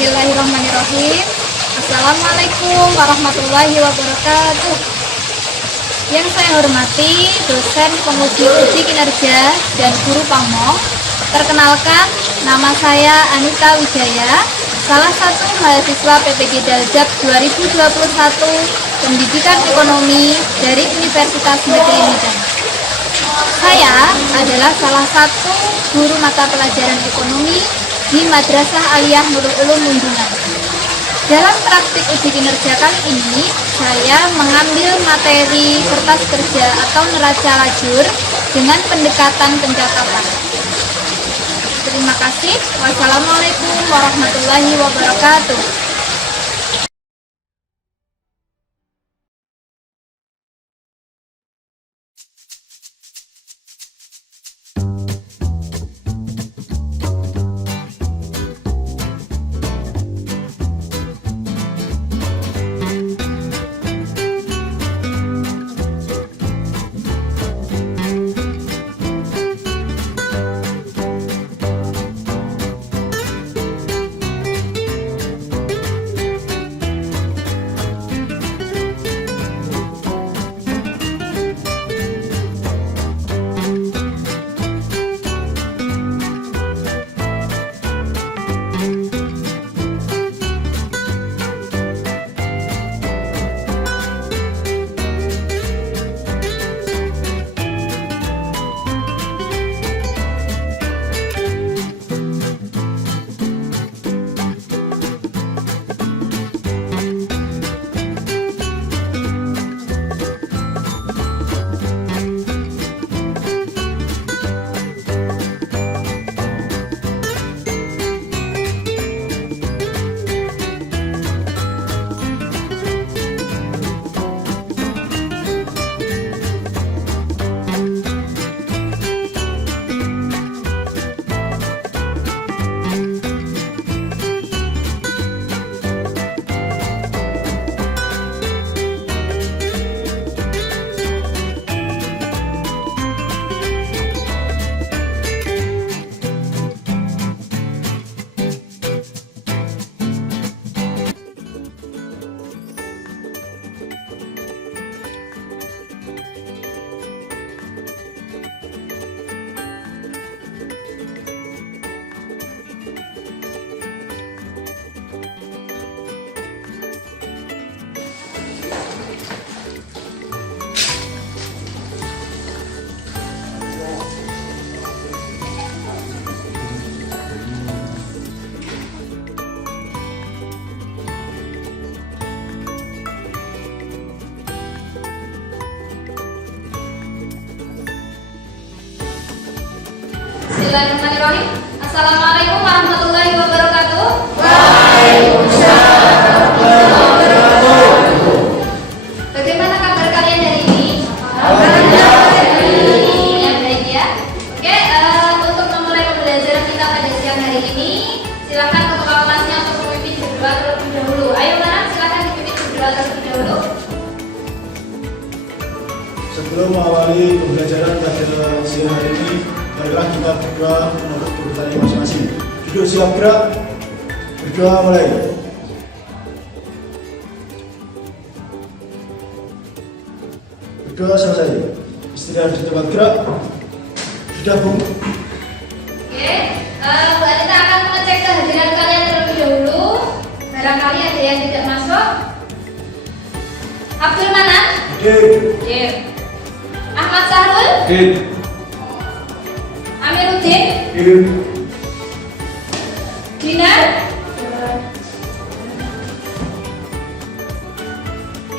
Bismillahirrahmanirrahim. Assalamualaikum warahmatullahi wabarakatuh. Yang saya hormati dosen penguji uji kinerja dan guru pamong. Perkenalkan, nama saya Anita Wijaya, salah satu mahasiswa PPG Daljab 2021 Pendidikan Ekonomi dari Universitas Negeri Medan. Saya adalah salah satu guru mata pelajaran ekonomi di Madrasah Aliyah Nurul Ulum Munjungan. Dalam praktik uji kinerja kali ini, saya mengambil materi kertas kerja atau neraca lajur dengan pendekatan pencatatan. Terima kasih. Wassalamualaikum warahmatullahi wabarakatuh. Bismillahirrahmanirrahim. Assalamualaikum warahmatullahi wabarakatuh. Waalaikumsalam warahmatullahi wabarakatuh. Bagaimana kabar kalian hari ini? Yang baik ya. Oke, untuk memulai pembelajaran kita pada siang hari ini, silakan untuk kelasnya untuk memimpin berdoa terlebih dahulu. Ayo Marang, silakan dipimpin berdoa terlebih dahulu. Sebelum mengawali pembelajaran pada siang hari ini, marilah kita berdoa untuk kebutuhan masing-masing. Duduk siap gerak. Berdoa mulai. Berdoa selesai. Istirahat di tempat gerak. Sudah, Bu? Oke, Bu Anita akan mengecek kehadiran kalian terlebih dahulu. Barangkali ada yang tidak masuk. Abdul Manan? Hadir. Ahmad Sahrul? Hadir. Amiruddin? Hadir. Dinar?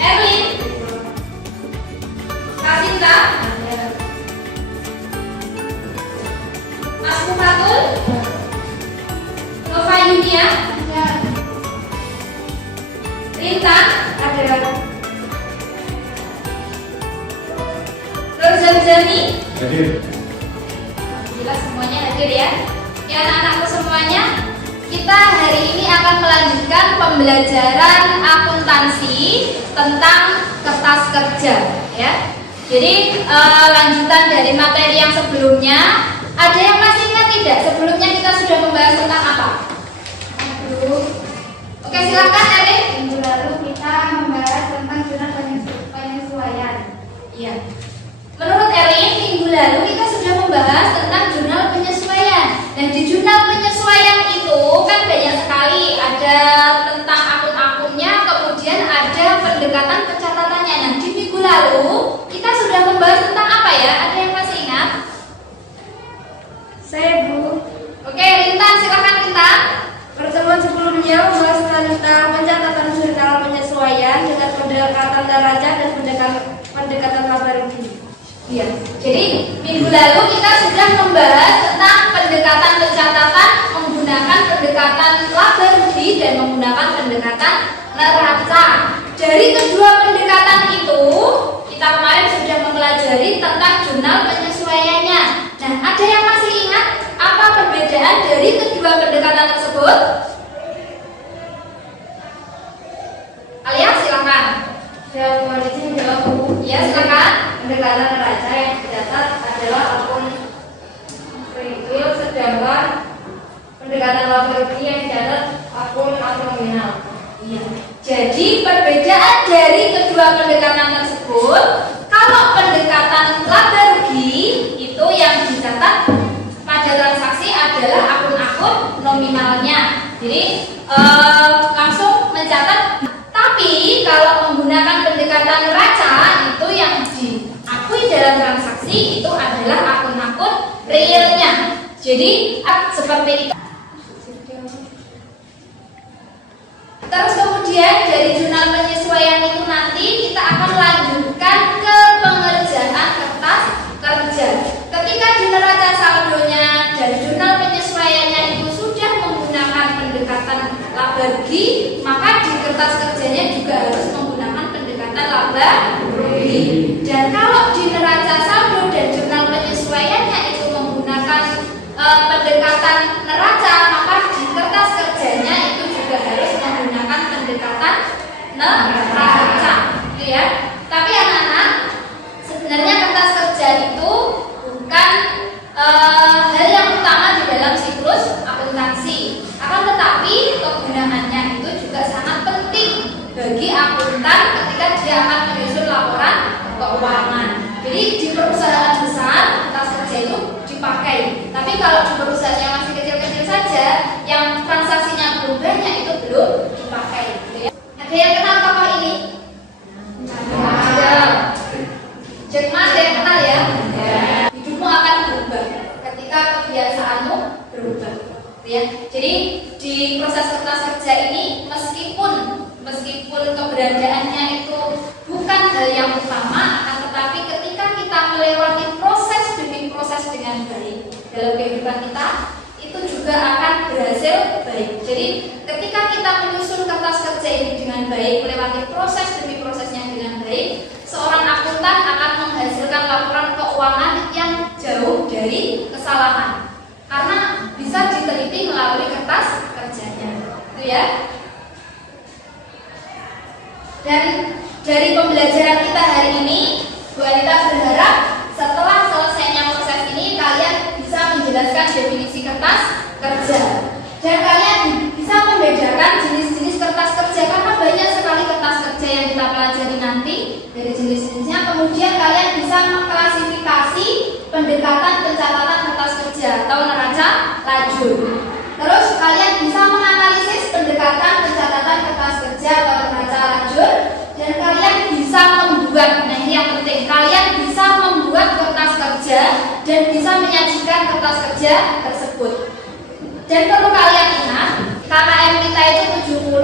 Erlin? Kasinta? Asmu Fatul? Nova Yunia? Rintang? Rozanjani? Hadir. Jelas semuanya hadir ya. Ya anak-anakku semuanya, kita hari ini akan melanjutkan pembelajaran akuntansi tentang kertas kerja ya. Jadi lanjutan dari materi yang sebelumnya. Ada yang masih ingat tidak? Sebelumnya kita sudah membahas tentang apa? Aduh, Oke, silakan Erin. Minggu lalu kita membahas tentang jurnal penyesuaian. Iya. Menurut Erin, minggu lalu kita sudah membahas tentang jurnal penyesuaian. Dan di jurnal penyesuaian itu kan banyak sekali, ada tentang akun-akunnya, kemudian ada pendekatan pencatatannya. Nah, di minggu lalu kita sudah membahas tentang apa ya? Ada yang masih ingat? Saya Bu. Oke, Rintan, silakan Rintan. Pertemuan sebelumnya membahas tentang pencatatan jurnal penyesuaian dengan pendekatan derajat dan pendekatan laboratorium. Iya. Jadi minggu lalu kita sudah membahas tentang pendekatan pencatatan menggunakan pendekatan laboratorium dan menggunakan pendekatan neraca. Dari kedua pendekatan itu kita kemarin sudah mempelajari tentang jurnal penyesuaiannya. Nah, ada yang masih ingat apa perbedaan dari kedua pendekatan tersebut? Alias silakan. Jawab kondisi menjawab Bu. Ya, silakan. Pendekatan neraca yang dicatat adalah akun real, sedangkan pendekatan laboratorium yang dicatat akun nominal. Iya. Jadi perbedaan dari kedua pendekatan tersebut, kalau pendekatan laboratorium itu yang dicatat pada transaksi adalah akun-akun nominalnya. Jadi langsung mencatat. Tapi kalau menggunakan pendekatan neraca itu yang diakui dalam transaksi itu adalah akun-akun realnya. Jadi seperti itu. Terus kemudian dari jurnal penyesuaian itu nanti kita akan lanjutkan ke pengerjaan kertas kerja. Ketika di neraca saldonya dan jurnal penyesuaiannya itu sudah menggunakan pendekatan laboratorium, maka di kertas kerjanya juga harus menggunakan pendekatan laboratorium. Dan kalau di neraca saldo dan jurnal penyesuaiannya itu menggunakan pendekatan neraca, maka di kertas kerjanya itu juga harus menggunakan pendekatan neraca, gitu ya. Tapi anak-anak, sebenarnya kertas kerja itu bukan hal yang utama di dalam siklus akuntansi. Akan tetapi kegunaannya itu juga sangat penting bagi akuntan ketika dia akan menyusun laporan keuangan. Jadi di perusahaan besar kertas kerja itu dipakai. Tapi kalau di perusahaan yang masih kecil-kecil saja, yang transaksinya belum banyak itu belum dipakai. Gitu ya. Ada yang kenal tokoh ini? Ada. Jack Ma, ada yang kenal ya? Hidupmu akan berubah ketika kebiasaanmu berubah. Gitu ya. Jadi di proses kertas kerja ini meskipun keberadaannya itu bukan hal yang utama, akan tetapi ketika kita melewati proses demi proses dengan baik dalam kehidupan kita, itu juga akan berhasil baik. Jadi ketika kita menyusun kertas kerja ini dengan baik, melewati proses demi prosesnya dengan baik, seorang akuntan akan menghasilkan laporan keuangan yang jauh dari kesalahan karena bisa diteliti melalui kertas kerjanya, gitu ya. Dan dari pembelajaran kita hari ini, Bu Anita berharap setelah selesainya proses ini kalian bisa menjelaskan definisi kertas kerja dan kalian bisa membedakan jenis-jenis kertas kerja karena banyak sekali kertas kerja yang kita pelajari nanti dari jenis-jenisnya. Kemudian kalian bisa mengklasifikasi pendekatan pencatatan kertas kerja atau neraca lajur. Terus kalian bisa menganalisis pendekatan pencatatan kertas kerja atau neraca lajur dan kalian bisa membuat, nah ini yang penting, kalian bisa membuat kertas kerja dan bisa menyajikan kertas kerja tersebut. Dan perlu kalian ingat, KKM kita itu 70.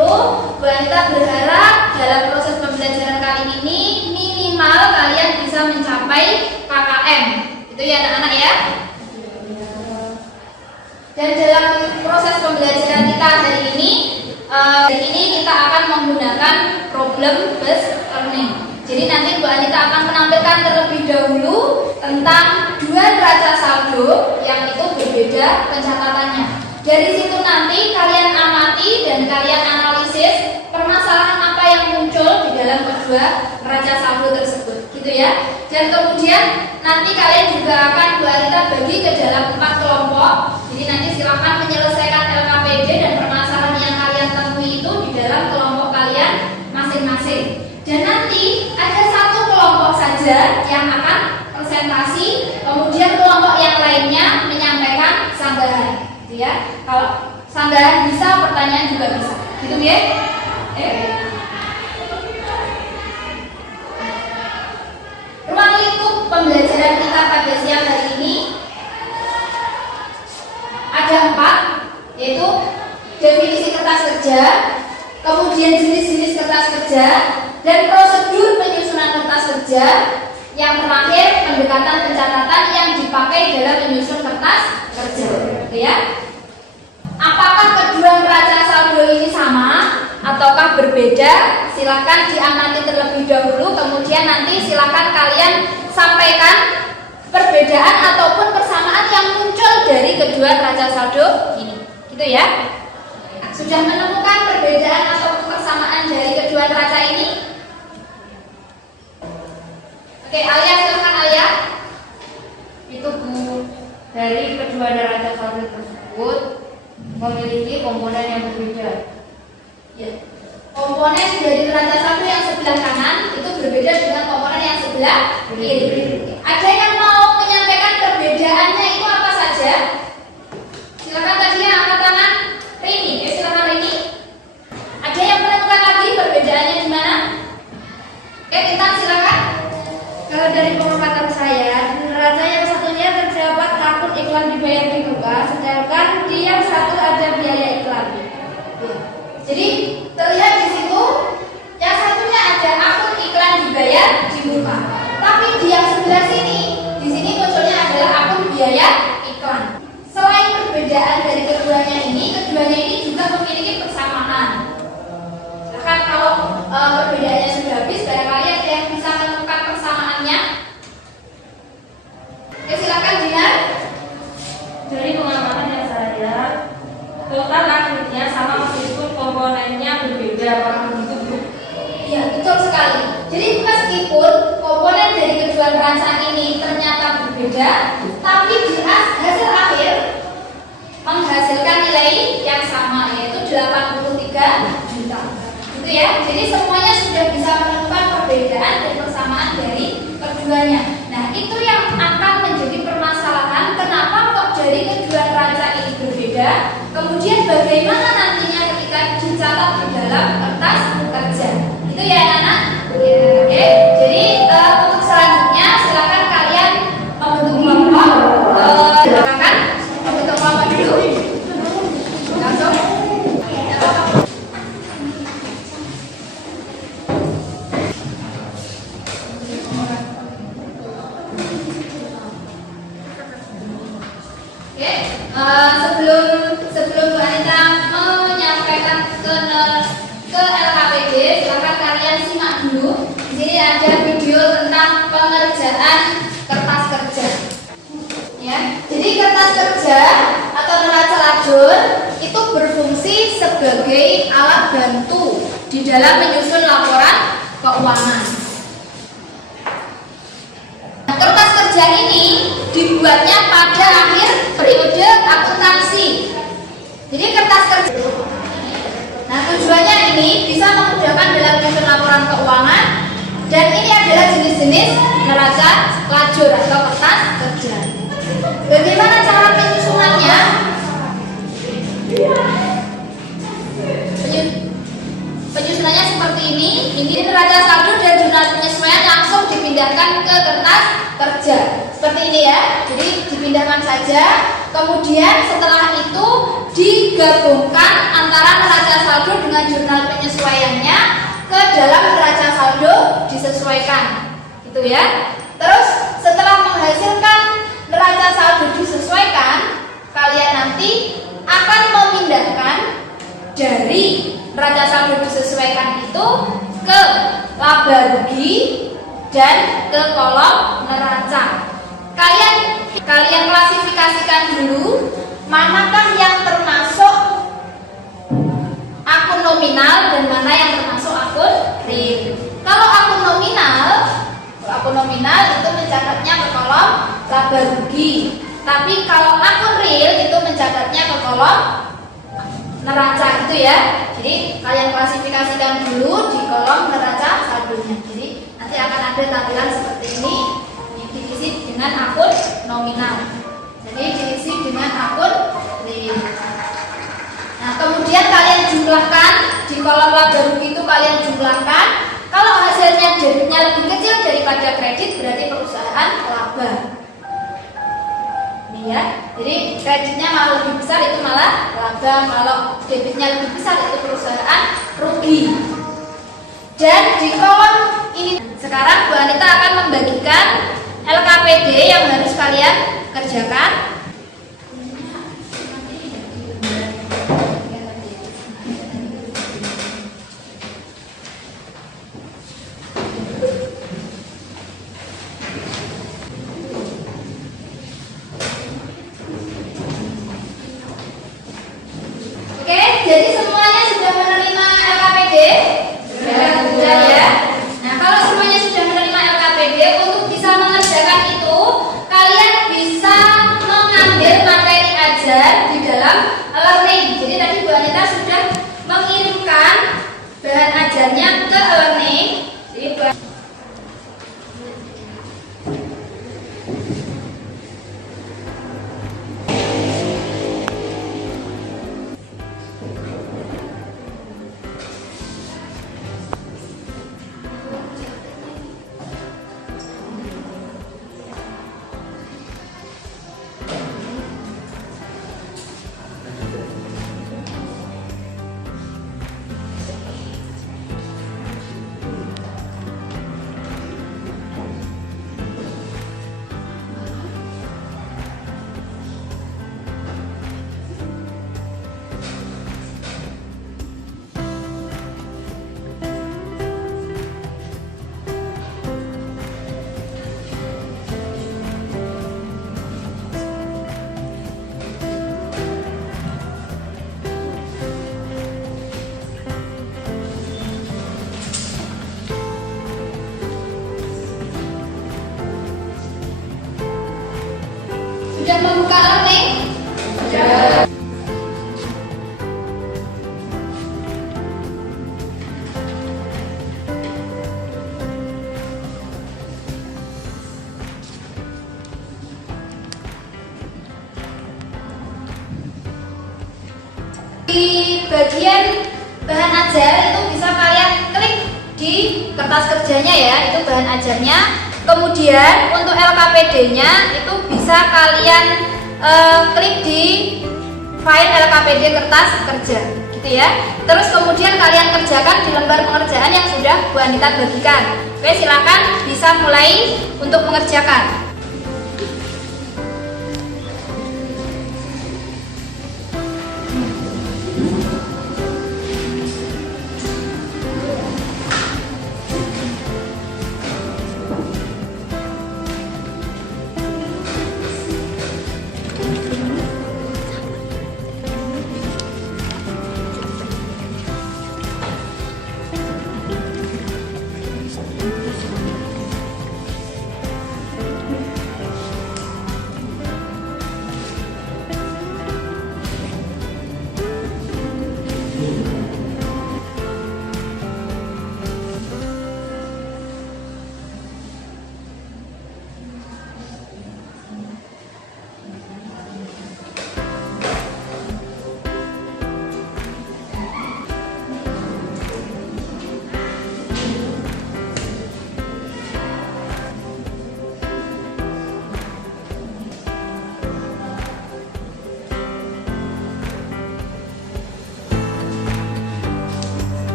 Bu Anita berharap dalam proses pembelajaran kali ini minimal kalian bisa mencapai KKM. Itu ya anak-anak ya. Dan dalam proses pembelajaran kita hari ini kita akan menggunakan problem based learning. Jadi nanti Bu Anita akan menampilkan terlebih dahulu tentang dua neraca saldo yang itu berbeda pencatatannya. Dari situ nanti kalian amati dan kalian analisis permasalahan apa yang muncul di dalam kedua neraca saldo tersebut, gitu ya. Dan kemudian nanti kalian juga akan Bu Anita bagi ke dalam 4 kelompok. Jadi nanti silakan menyelesaikan LKPD dan permasalahan yang kalian temui itu di dalam saja yang akan presentasi, kemudian kelompok yang lainnya menyampaikan sanggahan, gitu ya. Kalau sanggahan bisa, pertanyaan juga bisa, gitu ya. Ruang lingkup pembelajaran kita pada siang hari ini ada 4, yaitu definisi kertas kerja, kemudian jenis-jenis kertas kerja, dan prosedur penyusunan kertas kerja. Yang terakhir, pendekatan pencatatan yang dipakai dalam menyusun kertas kerja, gitu ya. Apakah kedua neraca saldo ini sama ataukah berbeda? Silakan diamati terlebih dahulu, kemudian nanti silakan kalian sampaikan perbedaan ataupun persamaan yang muncul dari kedua neraca saldo ini, gitu ya. Sudah menemukan perbedaan atau persamaan dari kedua neraca ini? Oke, Alia, silakan Alia. Itu Bu, dari kedua neraca saldo tersebut memiliki komponen yang berbeda. Ya. Komponen dari neraca saldo yang sebelah kanan itu berbeda dengan komponen yang sebelah kiri. Ada yang mau menyampaikan perbedaannya itu apa saja? Silakan tadi yang angkat tangan. Rini, silakan Rini. Ada yang menemukan lagi perbedaannya di mana? Oke, Intan silakan. Kalau dari pengamatan saya, di neraca yang satunya terdapat akun iklan dibayar di muka, sedangkan di yang satu ada biaya iklan. Jadi terlihat di situ yang satunya ada akun iklan dibayar di muka, tapi di yang sebelah sini, di sini munculnya adalah akun biaya iklan. Selain perbedaan dari keduanya ini juga memiliki persamaan. Bahkan kalau perbedaannya sudah habis, barangkali ada yang bisa menemukan persamaannya. Oke, silakan Dinar. Dari pengamatan yang saya, total akhirnya sama meskipun komponennya berbeda. Apakah begitu, Bu? Iya, betul sekali. Jadi meskipun komponen dari kedua neraca ini ternyata berbeda, tapi di hasil akhir menghasilkan nilai yang sama, yaitu 83 juta. Gitu ya. Jadi semuanya sudah bisa menemukan perbedaan dan persamaan dari keduanya. Nah, itu yang akan menjadi permasalahan, kenapa kok dari kedua neraca ini berbeda, kemudian bagaimana nantinya ketika dicatat di dalam kertas kerja. Itu ya anak-anak. Oke. Jadi untuk selanjutnya silakan kalian membentuk kelompok. Silakan membentuk kelompok dulu. Langsung. Oke, sebelum Bu Anita menyampaikan ke LKPD, silakan kalian simak dulu. Di sini ada video tentang pengerjaan kertas kerja. Ya, jadi kertas kerja atau neraca lajur itu berfungsi sebagai alat bantu di dalam menyusun laporan keuangan. Kertas kerja ini dibuatnya pada akhir periode akuntansi. Jadi kertas kerja. Nah, tujuannya ini bisa memudahkan dalam menyusun laporan keuangan, dan ini adalah jenis-jenis neraca lajur atau kertas kerja. Bagaimana cara penyusunannya? Penyusunannya seperti ini. Ini neraca saldo dan jurnal penyesuaian langsung dipindahkan ke kertas kerja. Seperti ini ya. Jadi dipindahkan saja. Kemudian setelah itu digabungkan antara neraca saldo dengan jurnal penyesuaiannya ke dalam neraca saldo disesuaikan. Gitu ya. Terus setelah menghasilkan neraca saldo disesuaikan, kalian nanti akan memindahkan dari neraca saldo disesuaikan itu ke laba rugi dan ke kolom neraca. Kalian klasifikasikan dulu manakah yang termasuk akun nominal dan mana yang termasuk akun real. Kalau akun nominal itu mencatatnya ke kolom laba rugi. Tapi kalau akun real itu mencatatnya ke kolom neraca, gitu ya. Jadi kalian klasifikasikan dulu di kolom neraca saldonya. Jadi nanti nanti akan ada tampilan seperti ini. Ini diisi dengan akun nominal. Jadi diisi dengan akun real. Nah, kemudian kalian jumlahkan di kolom laba rugi itu kalian jumlahkan. Kalau hasilnya debitnya lebih kecil daripada kredit berarti perusahaan laba. Ini ya. Jadi kreditnya malah lebih besar itu malah laba. Kalau debitnya lebih besar itu perusahaan rugi. Dan di kolom ini sekarang Bu Anita akan membagikan LKPD yang harus kalian kerjakan. Oke, jadi semuanya sudah menerima LKPD? Sudah ya. Nah, kalau semuanya sudah menerima LKPD, untuk bisa mengerjakan itu, kalian bisa mengambil materi ajar di dalam learning. Jadi tadi Bu Anita sudah mengirimkan bahan ajarnya ke learning. Jadi sudah membuka learning? Sudah. Di bagian bahan ajar itu bisa kalian klik di kertas kerjanya ya, itu bahan ajarnya. Kemudian untuk LKPD-nya itu bisa kalian klik di file LKPD kertas kerja, gitu ya. Terus kemudian kalian kerjakan di lembar pengerjaan yang sudah Bu Anita bagikan. Oke, silakan bisa mulai untuk mengerjakan.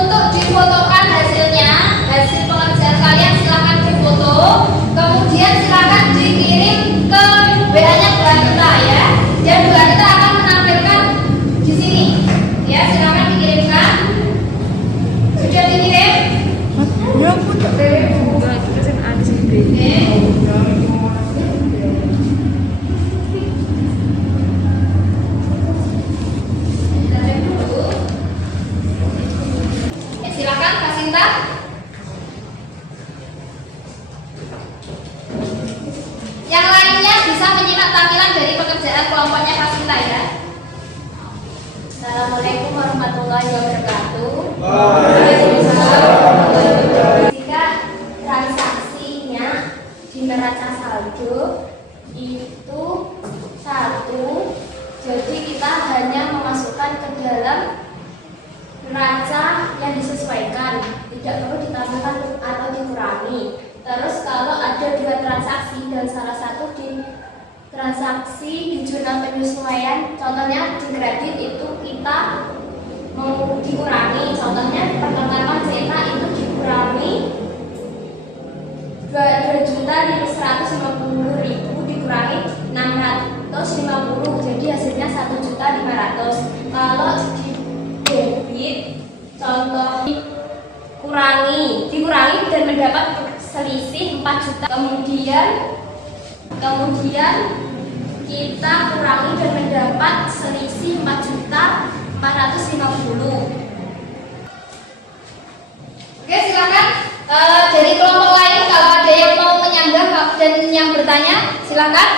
untuk difotokan hasilnya, hasil pengerjaan kalian silahkan difoto, kemudian silahkan dikirim ke WA-nya Bu Anita ya. Dan Bu Anita akan menampilkan di sini. Ya, silahkan dikirimkan. Sudah dikirim? Silakan Kak Sinta. Yang lainnya bisa menyimak tampilan dari pekerjaan kelompoknya Kak Sinta ya. Assalamualaikum warahmatullahi wabarakatuh. Jika transaksinya di neraca saldo itu 1, jadi kita hanya memasukkan ke dalam neraca yang disesuaikan, tidak perlu ditambahkan atau dikurangi. Terus kalau ada 2 transaksi dan salah satu di transaksi di jurnal penyesuaian, contohnya di kredit itu kita mau dikurangi, contohnya pertama CK itu dikurangi 2.150.000 dikurangi 650, jadi hasilnya 1.500.000. Kalau di debit contoh dikurangi dan mendapat selisih 4 juta, kemudian kita kurangi dan mendapat selisih 4.450.000. Oke, silakan dari kelompok lain kalau ada yang mau menyanggah dan yang bertanya, silakan.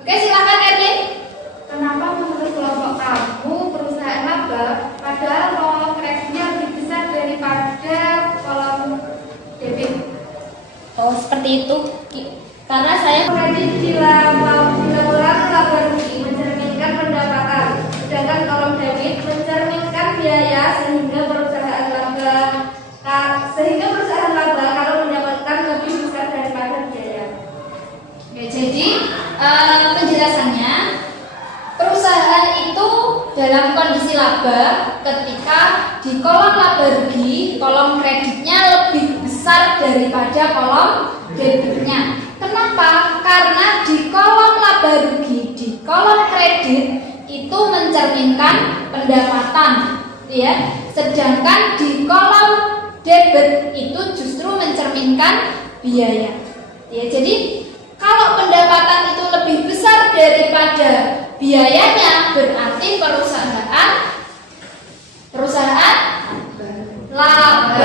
Oke, silakan Erwin. Kenapa menurut kelompok kamu perusahaan laba padahal kolom kreditnya lebih besar daripada kolom debit? Oh, seperti itu. Karena saya Kredit dilaporan laba rugi mencerminkan pendapatan, sedangkan kolom debit mencerminkan biaya sehingga perusahaan laba kalau mendapatkan lebih besar daripada biaya. Oke, jadi penjelasannya perusahaan itu dalam kondisi laba ketika di kolom laba rugi kolom kreditnya lebih besar daripada kolom debitnya. Kenapa? Karena di kolom laba rugi, di kolom kredit itu mencerminkan pendapatan, ya. Sedangkan di kolom debit itu justru mencerminkan biaya. Ya, jadi kalau pendapatan itu lebih besar daripada biayanya, berarti perusahaan laba,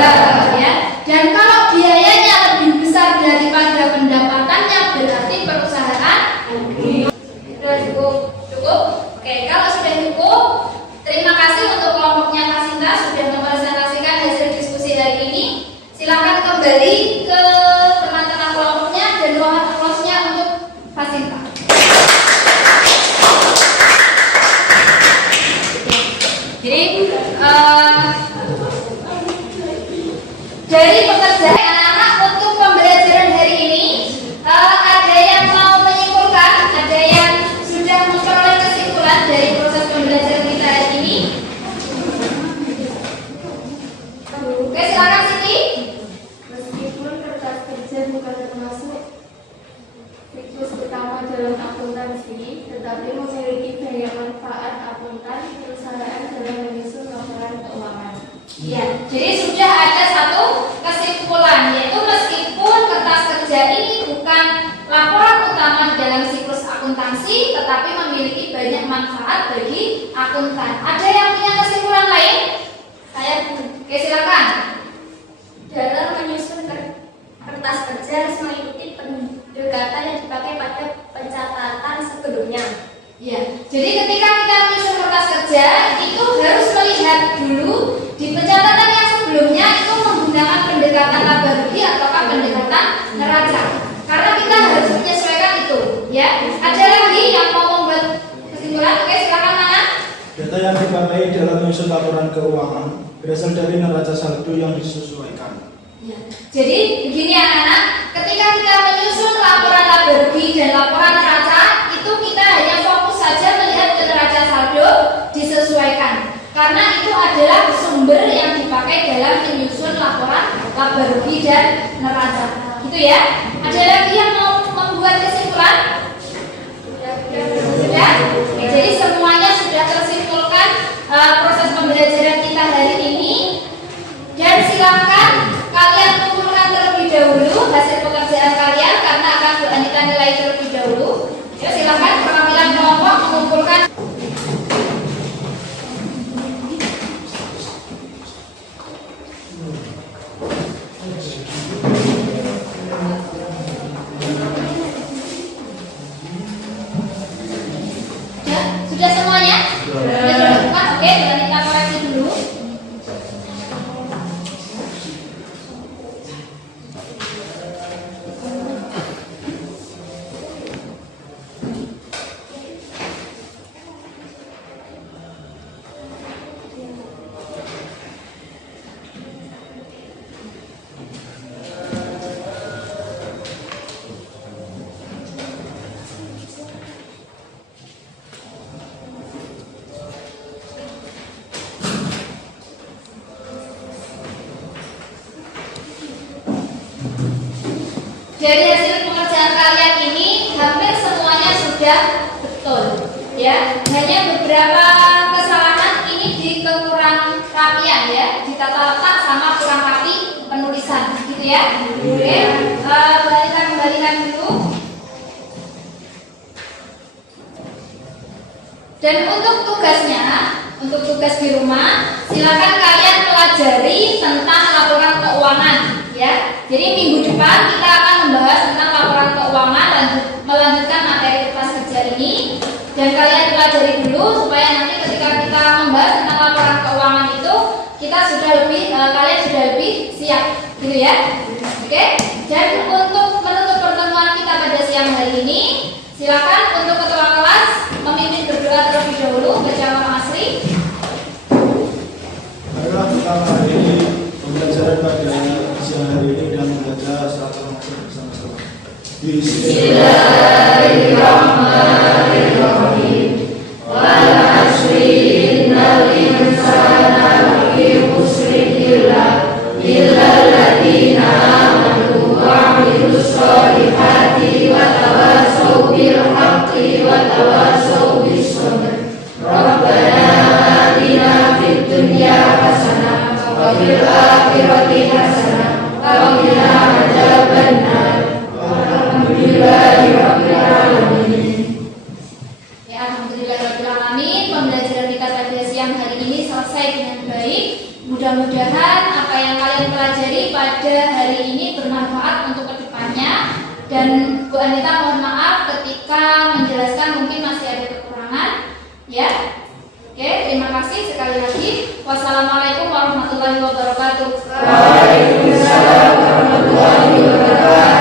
ya. Dan kalau biayanya lebih besar daripada pendapatannya, berarti perusahaan rugi. Sudah cukup. Oke, kalau sudah cukup, terima kasih untuk kelompoknya Kak Sinta sudah mempresentasikan hasil diskusi hari ini. Silakan kembali ke teman-teman kelompoknya dan close-nya untuk Kak Sinta. Jadi dari pekerjaan anak-anak untuk pembelajaran hari ini, ada yang mau menyimpulkan, ada yang sudah memperoleh kesimpulan dari proses pembelajaran kita hari ini. Oke, silakan Siti. Meskipun kertas kerja bukan termasuk siklus utama dalam akuntansi, tetapi memiliki banyak manfaat akuntan perusahaan dalam menyusun laporan keuangan. Ya, jadi sudah ada satu kesimpulan, yaitu meskipun kertas kerja ini bukan laporan utama dalam siklus akuntansi, tetapi memiliki banyak manfaat bagi akuntan. Ada yang punya kesimpulan lain? Saya Oke, silakan. dalam menyusun kertas kerja harus mengikuti pendekatan yang dipakai pada pencatatan sebelumnya. Ya, jadi ketika kita menyusun kertas kerja itu harus melihat dulu di pencatatan yang sebelumnya itu menggunakan pendekatan laba rugi ataukah pendekatan neraca. Karena kita harus menyesuaikan itu, ya. Ada lagi yang mau membuat kesimpulan? Oke, silakan Nana. Data yang dipakai dalam menyusun laporan keuangan berasal dari neraca saldo yang disesuaikan. Ya. Jadi begini anak-anak, ketika kita menyusun laporan laba rugi dan laporan neraca, itu kita hanya fokus saja melihat ke neraca saldo disesuaikan. karena itu adalah sumber yang dipakai dalam menyusun laporan laba rugi dan neraca. Gitu ya. Ada lagi yang mau membuat kesimpulan? Sudah? Oke, jadi semuanya sudah tersimpulkan proses pembelajaran kita hari ini. Dan silakan kalian kumpulkan terlebih dahulu hasil pekerjaan kalian karena akan Bu Anita nilai terlebih dahulu. Ya, silakan perwakilan kelompok mengumpulkan. Sudah semuanya? Sudah dilakukan? Oke, kita koreksi dulu. Dari hasil pengerjaan kalian ini hampir semuanya sudah betul, ya. Hanya beberapa kesalahan ini di kekurang rapian, ya, di tata letak sama kurang rapi penulisan, gitu ya. Oke, kembalikan dulu. Dan untuk tugasnya, untuk tugas di rumah, silakan kalian pelajari tentang laporan keuangan, ya. Jadi minggu depan kita akan membahas tentang laporan keuangan dan melanjutkan materi kelas kerja ini. Dan kalian pelajari dulu supaya nanti ketika kita membahas tentang laporan keuangan itu kalian sudah lebih siap, gitu ya. Oke. Dan untuk menutup pertemuan kita pada siang hari ini, silakan untuk ketua kelas memimpin berdoa terlebih dahulu bersama Mas Asri. Marilah kita menghadiri pembelajaran pada siang hari ini dan membaca surat Al-Baqarah bersama-sama. Bismillahirrahmanirrahim. Wal 'ashri innal insana lafi khusrin illa alladziina aamanu wa 'amilus sholihati wa tawassaw bil haqqi wa tawassaw bis sabr. Rabbana atina fid dunya hasanah wa fil akhirati hasanah wa qina adzabannar. Ya, alhamdulillahirrahmanirrahim. Pembelajaran kita pada siang hari ini selesai dengan baik. Mudah-mudahan apa yang kalian pelajari pada hari ini bermanfaat untuk kedepannya. Dan Bu Anita mohon maaf ketika menjelaskan mungkin masih ada kekurangan. Ya. Oke, terima kasih sekali lagi. Wassalamualaikum warahmatullahi wabarakatuh. Waalaikumsalam warahmatullahi wabarakatuh.